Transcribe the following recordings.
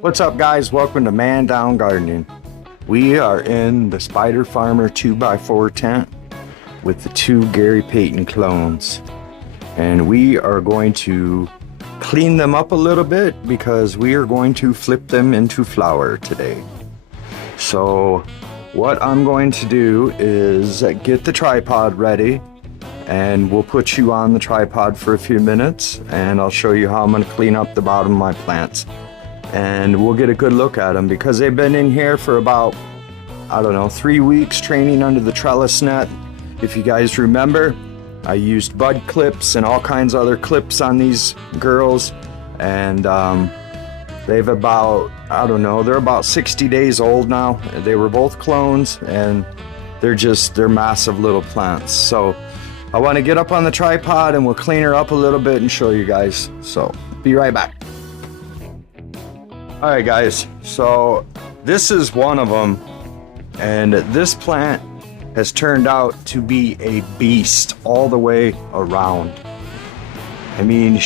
What's up, guys? Welcome to Man Down Gardening. We are in the Spider Farmer 2x4 tent with the two Gary Payton clones, and we are going to clean them up a little bit because we are going to flip them into flower today. So what I'm going to do is get the tripod ready, and we'll put you on the tripod for a few minutes, and I'll show you how I'm going to clean up the bottom of my plants. And we'll get a good look at them because they've been in here for about, I don't know, 3 weeks training under the trellis net. If you guys remember, I used bud clips and all kinds of other clips on these girls, and they've about, I don't know, they're about 60 days old now. They were both clones, and they're massive little plants. So I want to get up on the tripod and we'll clean her up a little bit and show you guys. So be right back. All right, guys, so this is one of them, and this plant has turned out to be a beast all the way around. I mean,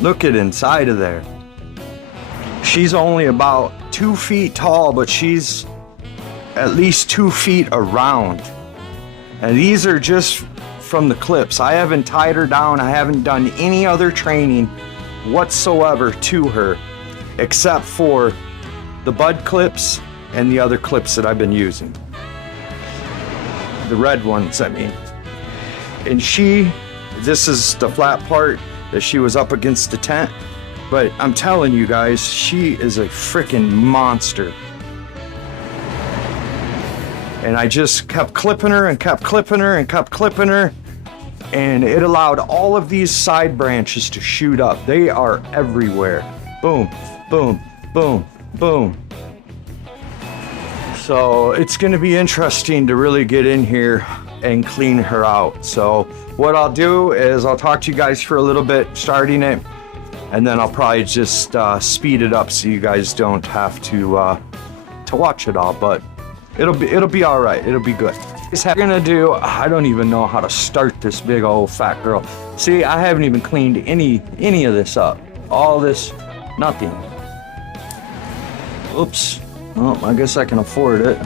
look at inside of there. She's only about 2 feet tall, but she's at least 2 feet around. And these are just from the clips. I haven't tied her down. I haven't done any other training whatsoever to her, except for the bud clips and the other clips that I've been using. The red ones, I mean. And this is the flat part that she was up against the tent. But I'm telling you guys, she is a freaking monster. And I just kept clipping her and kept clipping her and kept clipping her. And it allowed all of these side branches to shoot up. They are everywhere. Boom, boom, boom, boom. So it's going to be interesting to really get in here and clean her out. So what I'll do is I'll talk to you guys for a little bit starting it, and then I'll probably just speed it up so you guys don't have to watch it all. But it'll be all right. It'll be good. What we're gonna do, I don't even know how to start this big old fat girl. See, I haven't even cleaned any of this up. All this, nothing. Oops. Well, I guess I can afford it.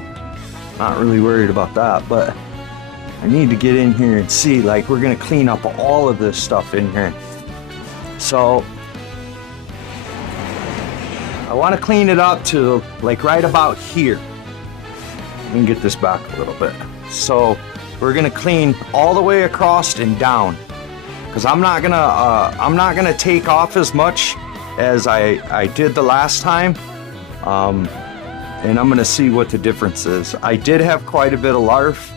Not really worried about that, but I need to get in here and see, like, we're gonna clean up all of this stuff in here. So I want to clean it up to like right about here. Let me get this back a little bit. So we're gonna clean all the way across and down, because I'm not gonna take off as much as I did the last time, and I'm gonna see what the difference is. I did have quite a bit of larf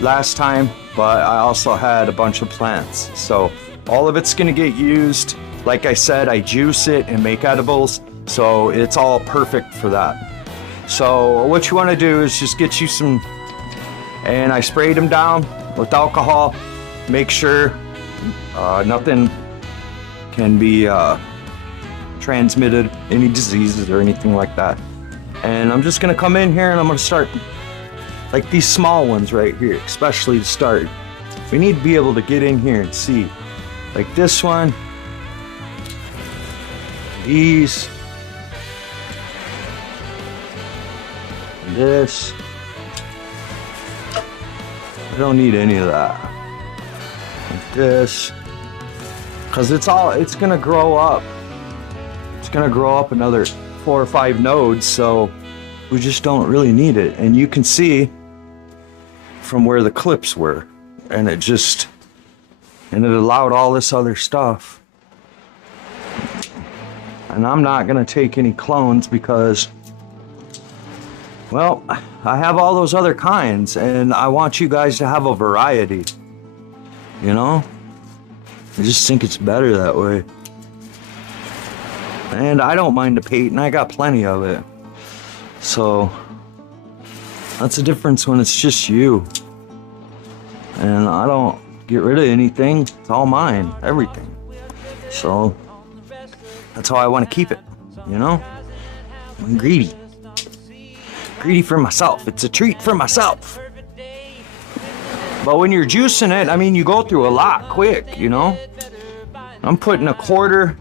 last time, but I also had a bunch of plants, so all of it's gonna get used. Like I said, I juice it and make edibles, so it's all perfect for that. So what you want to do is just get you some, and I sprayed them down with alcohol. Make sure nothing can be transmitted, any diseases or anything like that. And I'm just gonna come in here and I'm gonna start like these small ones right here, especially to start. We need to be able to get in here and see, like this one, these, this. I don't need any of that. Like this, because it's gonna grow up. It's gonna grow up another 4 or 5 nodes, so we just don't really need it. And you can see from where the clips were, and it allowed all this other stuff. And I'm not gonna take any clones because, well, I have all those other kinds, and I want you guys to have a variety, you know? I just think it's better that way. And I don't mind the payton, I got plenty of it. So that's the difference when it's just you. And I don't get rid of anything, it's all mine, everything. So that's how I want to keep it, you know? I'm greedy. Greedy for myself. It's a treat for myself. But when you're juicing it, I mean, you go through a lot quick, you know? I'm putting a quarter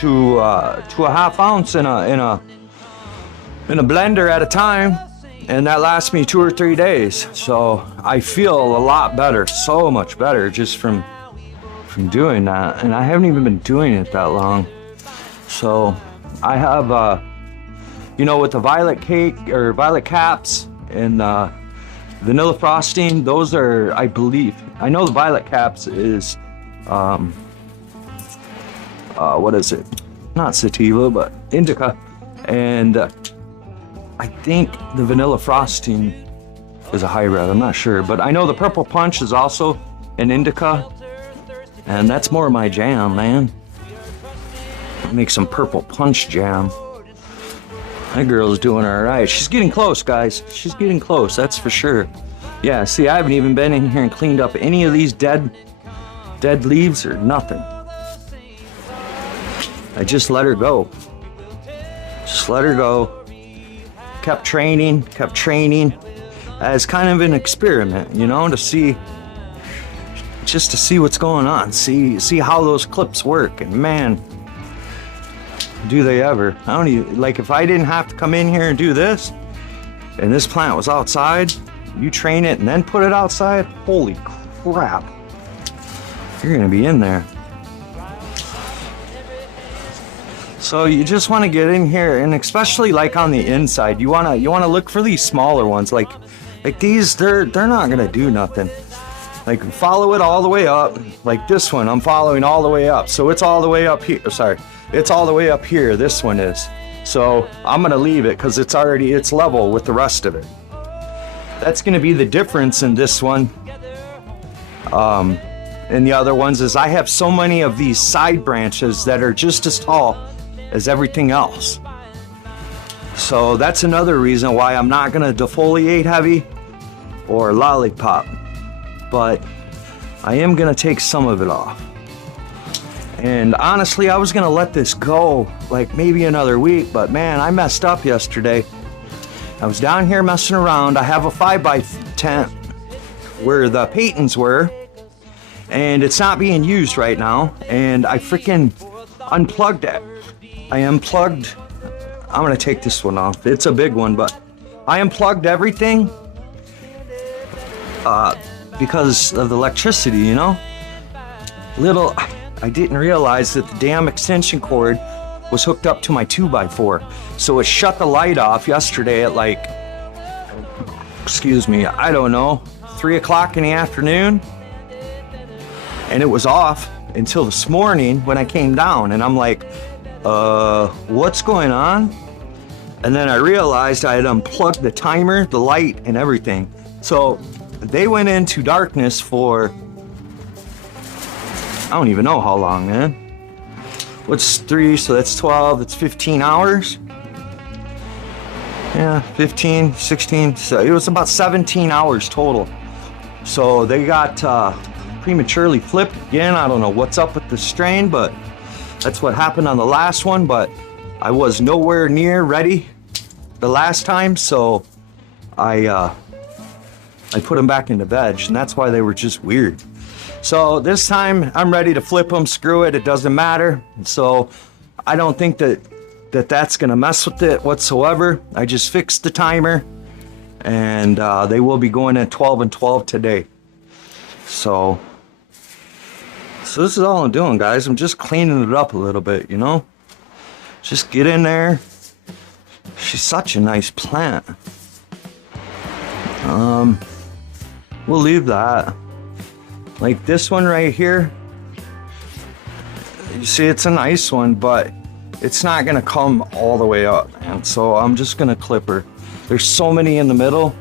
to a half ounce in a blender at a time, and that lasts me 2 or 3 days. So I feel a lot better, so much better, just from doing that. And I haven't even been doing it that long. So I have you know, with the violet cake or violet caps and vanilla frosting, those are, I believe, I know the violet caps is what is it, not sativa but indica, and I think the vanilla frosting is a hybrid, I'm not sure, but I know the purple punch is also an indica, and that's more my jam, man. Make some purple punch jam. That girl's doing all right. She's getting close, guys. She's getting close, that's for sure. Yeah, see, I haven't even been in here and cleaned up any of these dead leaves or nothing. I just let her go. Just let her go. Kept training as kind of an experiment, you know, to see what's going on, see how those clips work. And man, do they ever. I don't even, like, if I didn't have to come in here and do this, and this plant was outside, you train it and then put it outside, holy crap, you're gonna be in there. So you just want to get in here, and especially like on the inside, you want to look for these smaller ones, like these. They're not gonna do nothing. Like, follow it all the way up. Like this one, I'm following all the way up, so it's all the way up here. Sorry, it's all the way up here. This one is. So I'm gonna leave it because it's level with the rest of it. That's gonna be the difference in this one. And the other ones is I have so many of these side branches that are just as tall as everything else. So that's another reason why I'm not gonna defoliate heavy or lollipop, but I am gonna take some of it off. And honestly, I was gonna let this go like maybe another week, but man, I messed up yesterday. I was down here messing around. I have a 5x10 where the paytons were, and it's not being used right now, and I freaking unplugged it. I unplugged, I'm gonna take this one off. It's a big one, but I unplugged everything because of the electricity, you know? I didn't realize that the damn extension cord was hooked up to my 2x4. So it shut the light off yesterday at like, excuse me, I don't know, 3 o'clock in the afternoon. And it was off until this morning when I came down, and I'm like, what's going on? And then I realized I had unplugged the timer, the light, and everything. So they went into darkness for, I don't even know how long, man. What's 3, so that's 12, it's 15 hours. Yeah, 15, 16, so it was about 17 hours total. So they got prematurely flipped again. I don't know what's up with the strain, but that's what happened on the last one. But I was nowhere near ready the last time, so I put them back into veg, and that's why they were just weird. So this time I'm ready to flip them. Screw it, it doesn't matter. So I don't think that's gonna mess with it whatsoever. I just fixed the timer, and they will be going at 12 and 12 today. So this is all I'm doing, guys. I'm just cleaning it up a little bit, you know? Just get in there. She's such a nice plant. We'll leave that. Like this one right here. You see, it's a nice one, but it's not gonna come all the way up, man. So I'm just gonna clip her. There's so many in the middle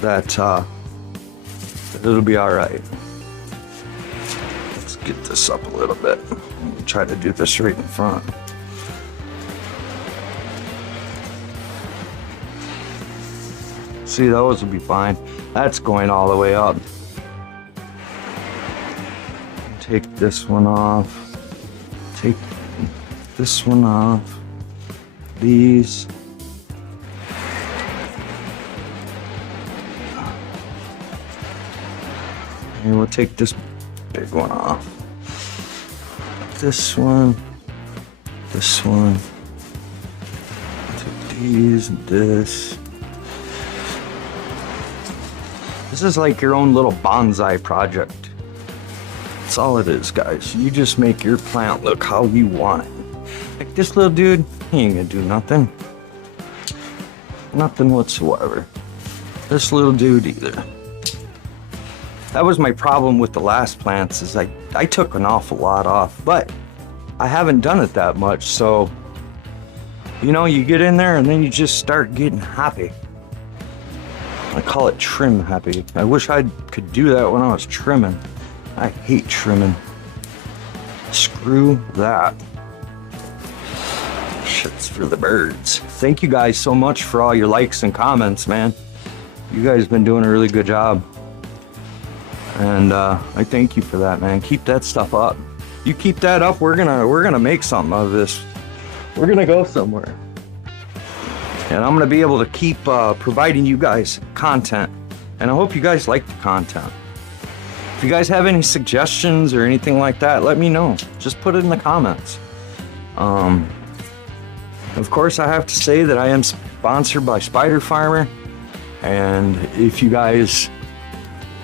that it'll be all right. Let's get this up a little bit. Try to do this right in front. See, those will be fine. That's going all the way up. Take this one off. Take this one off. These. And we'll take this big one off. this one, this one. Take these and this. This is like your own little bonsai project. That's all it is, guys. You just make your plant look how you want it. Like this little dude, he ain't gonna do nothing. Nothing whatsoever. This little dude either. That was my problem with the last plants, is I took an awful lot off, but I haven't done it that much, so you know, you get in there and then you just start getting happy. I call it trim happy. I wish I could do that when I was trimming. I hate trimming. Screw that. Shit's for the birds. Thank you guys so much for all your likes and comments, man. You guys have been doing a really good job. And I thank you for that, man. Keep that stuff up. You keep that up, we're gonna make something of this. We're gonna go somewhere. And I'm gonna be able to keep providing you guys content. And I hope you guys like the content. If you guys have any suggestions or anything like that, let me know. Just put it in the comments. Of course, I have to say that I am sponsored by Spider Farmer. And if you guys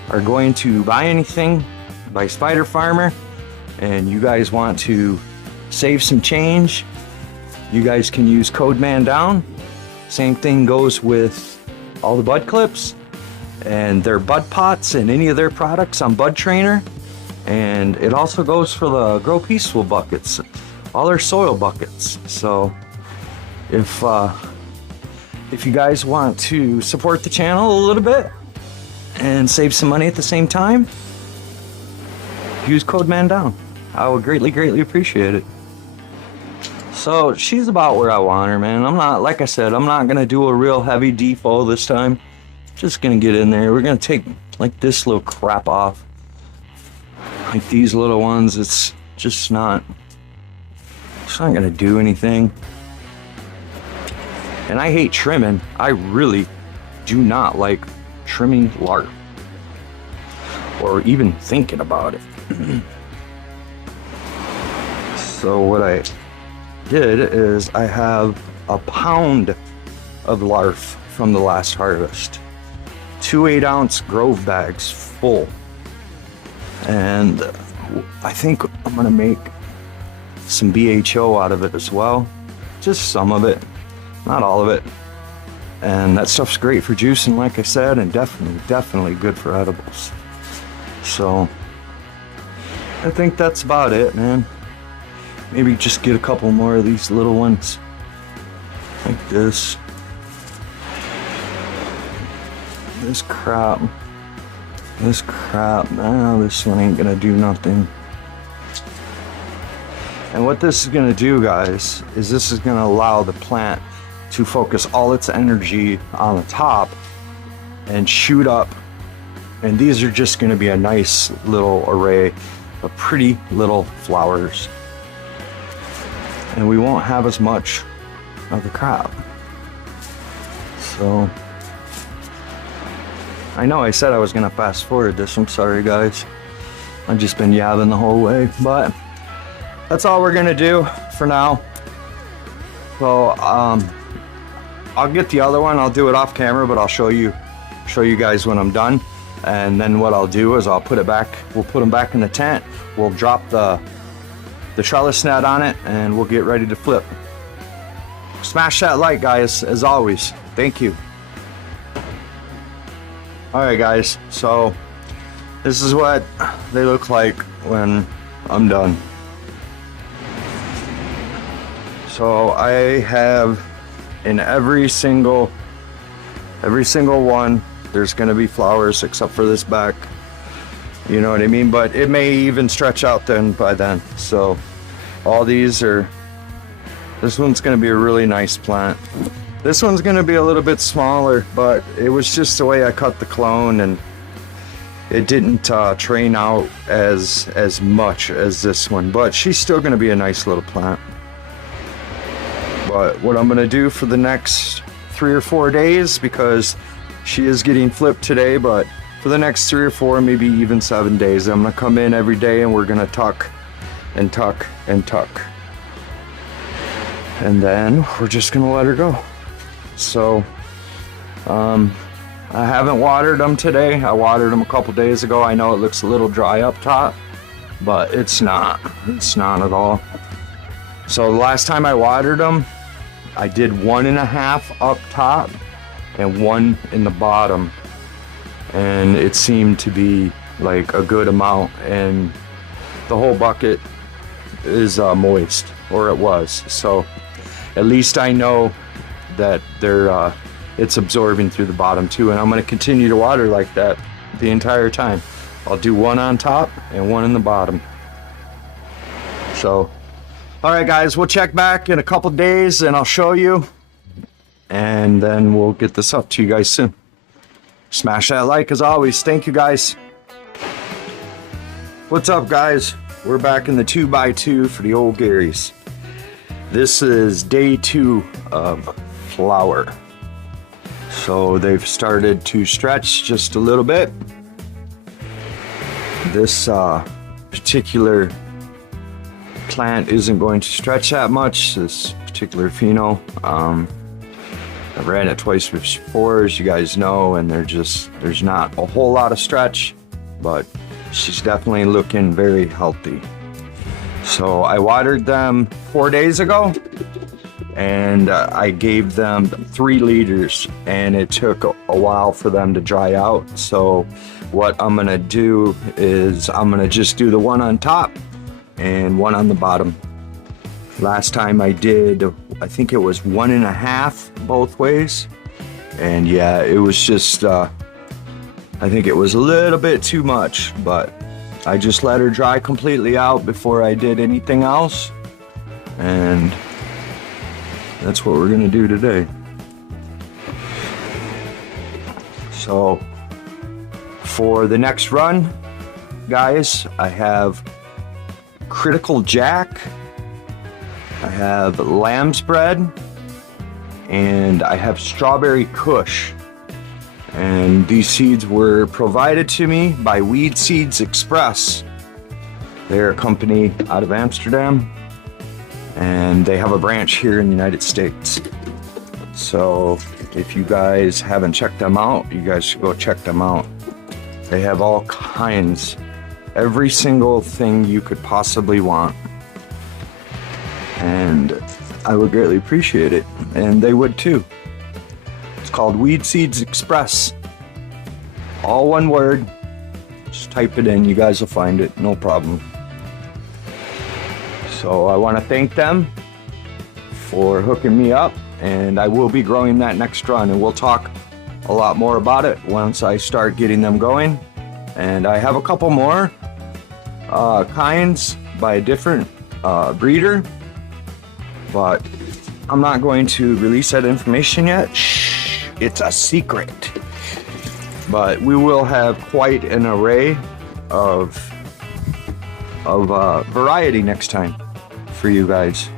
are going to buy anything by Spider Farmer and you guys want to save some change, you guys can use code MANDOWN. Same thing goes with all the bud clips and their bud pots and any of their products on Bud Trainer. And it also goes for the Grow Peaceful buckets, all their soil buckets. So if you guys want to support the channel a little bit and save some money at the same time, use code MANDOWN. I would greatly appreciate it. So she's about where I want her, man. I'm not, like I said, I'm not gonna do a real heavy defo this time. Just gonna get in there. We're gonna take like this little crap off. Like these little ones, it's not gonna do anything. And I hate trimming. I really do not like trimming larvae or even thinking about it. So what I did is I have a pound of larvae from the last harvest. 2 8-ounce Grove bags full. And I think I'm gonna make some BHO out of it as well. Just some of it, not all of it. And that stuff's great for juicing, like I said, and definitely good for edibles. So I think that's about it, man. Maybe just get a couple more of these little ones like this. This crap, nah, this one ain't gonna do nothing. And what this is gonna do, guys, is this is gonna allow the plant to focus all its energy on the top and shoot up. And these are just gonna be a nice little array of pretty little flowers. And we won't have as much of the crop. So I know I said I was gonna fast forward this. I'm sorry, guys. I've just been yabbing the whole way, but that's all we're gonna do for now. So I'll get the other one. I'll do it off camera, but I'll show you guys when I'm done. And then what I'll do is I'll put it back. We'll put them back in the tent. We'll drop the trellis net on it, and we'll get ready to flip. Smash that like, guys, as always. Thank you. All right, guys, so this is what they look like when I'm done. So I have in every single one, there's gonna be flowers except for this back. You know what I mean? But it may even stretch out by then. So all these are, this one's gonna be a really nice plant. This one's gonna be a little bit smaller, but it was just the way I cut the clone, and it didn't train out as much as this one, but she's still gonna be a nice little plant. But what I'm gonna do for the next 3 or 4 days, because she is getting flipped today, but for the next 3 or 4, maybe even 7 days, I'm gonna come in every day and we're gonna tuck and tuck and tuck. And then we're just gonna let her go. So, I haven't watered them today. I watered them a couple days ago. I know it looks a little dry up top, but it's not. It's not at all. So the last time I watered them, I did 1.5 up top and 1 in the bottom. And it seemed to be like a good amount, and the whole bucket is moist, or it was. So at least I know that it's absorbing through the bottom too, and I'm going to continue to water like that the entire time. I'll do 1 on top and 1 in the bottom. So, all right guys, we'll check back in a couple days and I'll show you, and then we'll get this up to you guys soon. Smash that like as always. Thank you guys. What's up guys? We're back in the 2x2 for the old Garys. This is day 2 of flower. So they've started to stretch just a little bit. This particular plant isn't going to stretch that much, this particular pheno. I ran it twice before, as you guys know, and there's not a whole lot of stretch, but she's definitely looking very healthy. So I watered them 4 days ago, and I gave them 3 liters, and it took a while for them to dry out. So what I'm gonna do is I'm gonna just do the 1 on top and 1 on the bottom. Last time I did, I think it was 1.5 both ways, and yeah, it was just I think it was a little bit too much, but I just let her dry completely out before I did anything else, and that's what we're gonna do today. So for the next run, guys, I have Critical Jack, I have Lamb's Bread, and I have Strawberry Kush. And these seeds were provided to me by Weed Seeds Express. They're a company out of Amsterdam, and they have a branch here in the United States. So if you guys haven't checked them out, you guys should go check them out. They have all kinds, every single thing you could possibly want. And I would greatly appreciate it, and they would too. It's called Weed Seeds Express. All one word. Just type it in, you guys will find it, no problem. So I want to thank them for hooking me up, and I will be growing that next run, and we'll talk a lot more about it once I start getting them going. And I have a couple more kinds by a different breeder, but I'm not going to release that information yet. Shh, it's a secret. But we will have quite an array of variety next time for you guys.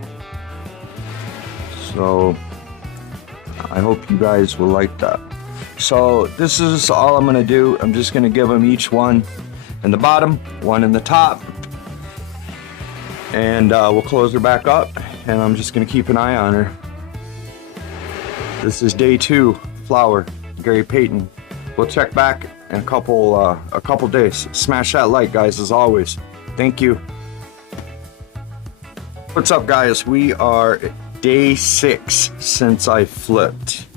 So I hope you guys will like that. So this is all I'm gonna do. I'm just gonna give them each 1 in the bottom, 1 in the top, and we'll close her back up, and I'm just gonna keep an eye on her. This is day 2 flower, Gary Payton. We'll check back in a couple days. Smash that like, guys, as always. Thank you. What's up, guys? We are day 6 since I flipped.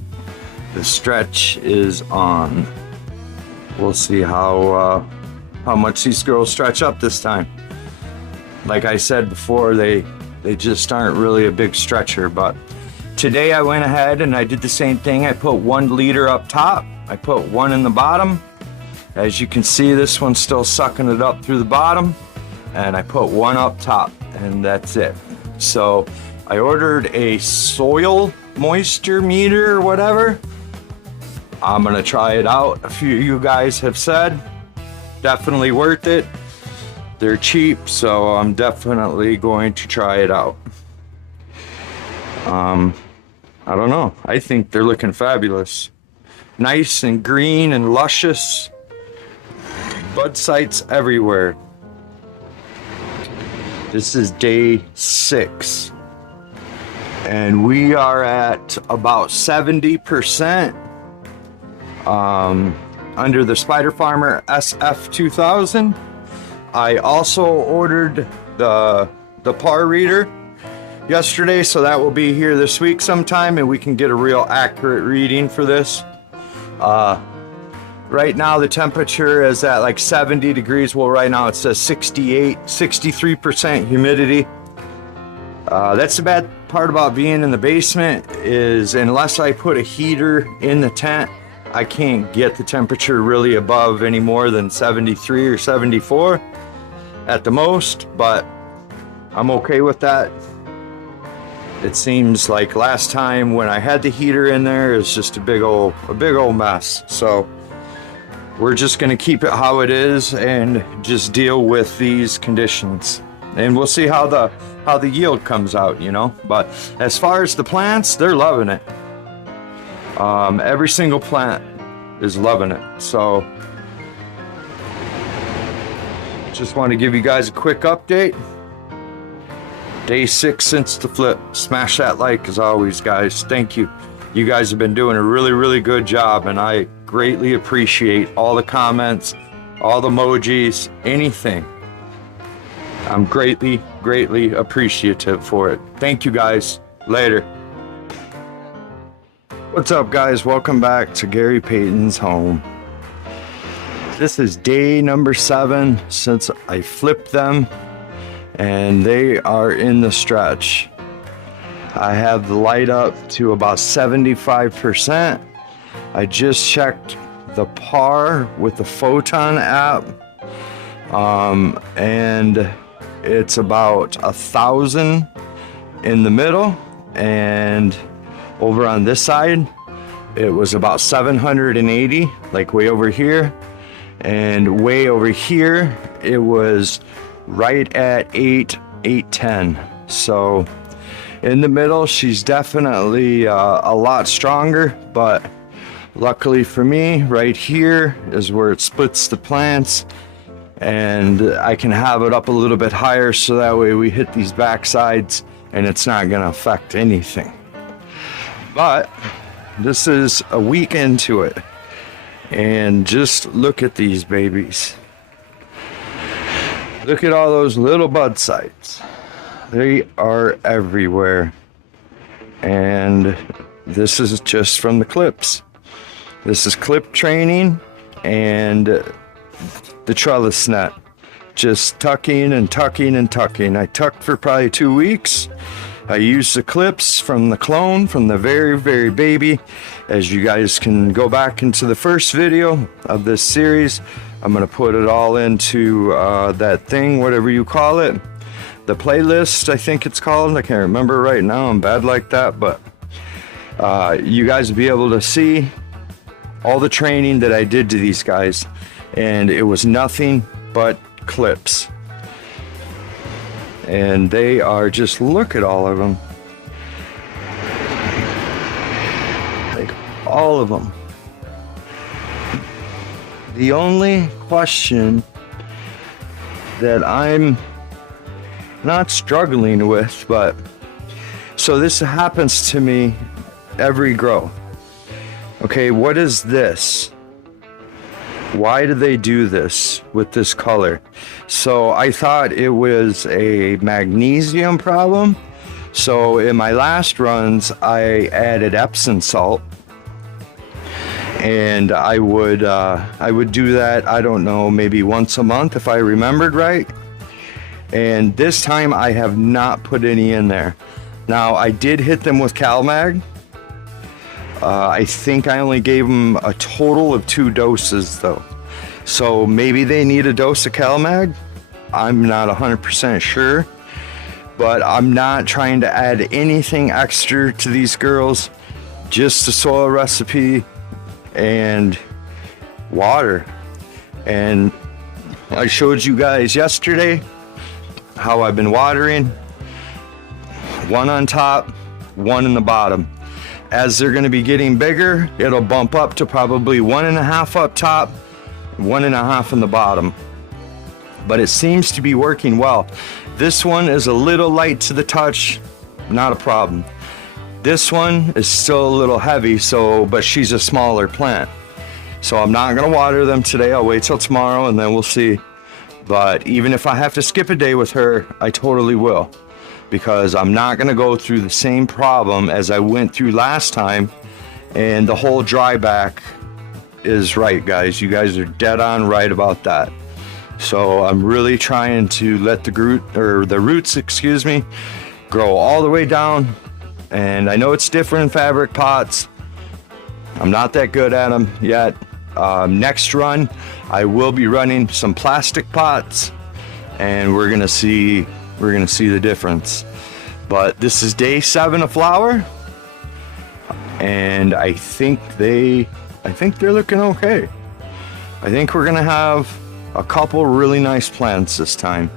The stretch is on. We'll see how much these girls stretch up this time. Like I said before, they just aren't really a big stretcher, but today I went ahead and I did the same thing. I put 1 liter up top, I put 1 in the bottom. As you can see, this one's still sucking it up through the bottom, and I put 1 up top, and that's it. So I ordered a soil moisture meter or whatever. I'm gonna try it out. A few of you guys have said definitely worth it. They're cheap, so I'm definitely going to try it out. I don't know, I think they're looking fabulous. Nice and green and luscious. Bud sites everywhere. This is day 6. And we are at about 70% under the Spider Farmer SF2000. I also ordered the par reader yesterday, so that will be here this week sometime, and we can get a real accurate reading for this. Right now the temperature is at like 70 degrees. Well, right now it says 63% humidity. That's the bad part about being in the basement, is unless I put a heater in the tent, I can't get the temperature really above any more than 73 or 74 at the most, but I'm okay with that. It seems like last time when I had the heater in there, it's just a big old mess. So we're just gonna keep it how it is and just deal with these conditions. And we'll see how the yield comes out, you know. But as far as the plants, they're loving it. Every single plant is loving it. So just want to give you guys a quick update. Day 6 since the flip. Smash that like as always, guys. Thank you. You guys have been doing a really good job, and I greatly appreciate all the comments, all the emojis, anything. I'm greatly appreciative for it. Thank you guys. Later. What's up, guys? Welcome back to Gary Payton's home. This is day number 7 since I flipped them, and they are in the stretch. I have the light up to about 75%. I just checked the par with the Photon app, and it's about 1,000 in the middle, and over on this side it was about 780, like way over here, and way over here it was right at 810. So in the middle she's definitely a lot stronger, but luckily for me, right here is where it splits the plants, and I can have it up a little bit higher so that way we hit these back sides and it's not going to affect anything. But this is a week into it, and just look at these babies. Look at all those little bud sites. They are everywhere, and this is just from the clips. This is clip training and the trellis net. Just tucking and tucking and tucking. I tucked for probably 2 weeks. I used the clips from the clone, from the very baby. As you guys can go back into the first video of this series, I'm gonna put it all into that thing, whatever you call it. The playlist, I think it's called. I can't remember right now. I'm bad like that, but you guys will be able to see all the training that I did to these guys, and it was nothing but clips. And they are just, look at all of them. Like all of them. The only question that I'm not struggling with, but so this happens to me every grow. Okay, what is this? Why do they do this with this color? So I thought it was a magnesium problem. So in my last runs, I added Epsom salt, and I would do that, I don't know, maybe once a month if I remembered right. And this time I have not put any in there. Now I did hit them with CalMag. I think I only gave them a total of 2 doses though. So maybe they need a dose of CalMag. I'm not 100% sure, but I'm not trying to add anything extra to these girls. Just the soil recipe and water. And I showed you guys yesterday how I've been watering. 1 on top, 1 in the bottom. As they're going to be getting bigger, it'll bump up to probably 1.5 up top, 1.5 in the bottom. But it seems to be working well. This one is a little light to the touch, not a problem. This one is still a little heavy, but she's a smaller plant. So I'm not gonna water them today. I'll wait till tomorrow and then we'll see. But even if I have to skip a day with her, I totally will. Because I'm not gonna go through the same problem as I went through last time. And the whole dry back is right, guys. You guys are dead on right about that. So I'm really trying to let the roots, grow all the way down. And I know it's different in fabric pots. I'm not that good at them yet. Next run, I will be running some plastic pots, and we're gonna see the difference. But this is day 7 of flower, and I think they're looking okay. I think we're gonna have a couple really nice plants this time.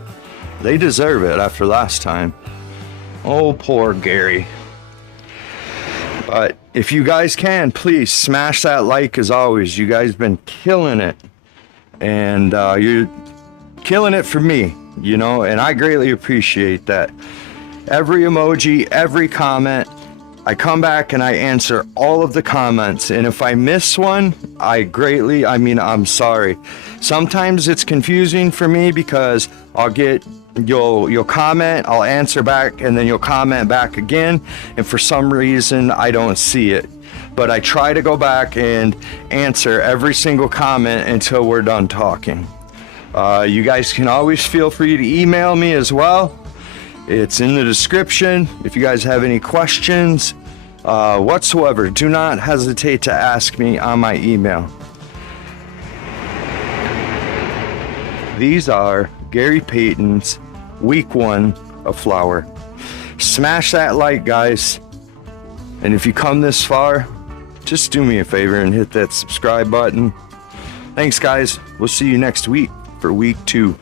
They deserve it after last time. Oh, poor Gary. But if you guys can, please smash that like as always. You guys been killing it. And you're killing it for me, you know, and I greatly appreciate that. Every emoji, every comment, I come back and I answer all of the comments. And if I miss one, I'm sorry. Sometimes it's confusing for me because you'll comment, I'll answer back, and then you'll comment back again, and for some reason I don't see it. But I try to go back and answer every single comment until we're done talking. You guys can always feel free to email me as well. It's in the description. If you guys have any questions whatsoever, do not hesitate to ask me on my email. These are Gary Payton's week 1 of flower. Smash that like, guys. And if you come this far, just do me a favor and hit that subscribe button. Thanks, guys. We'll see you next week for week 2.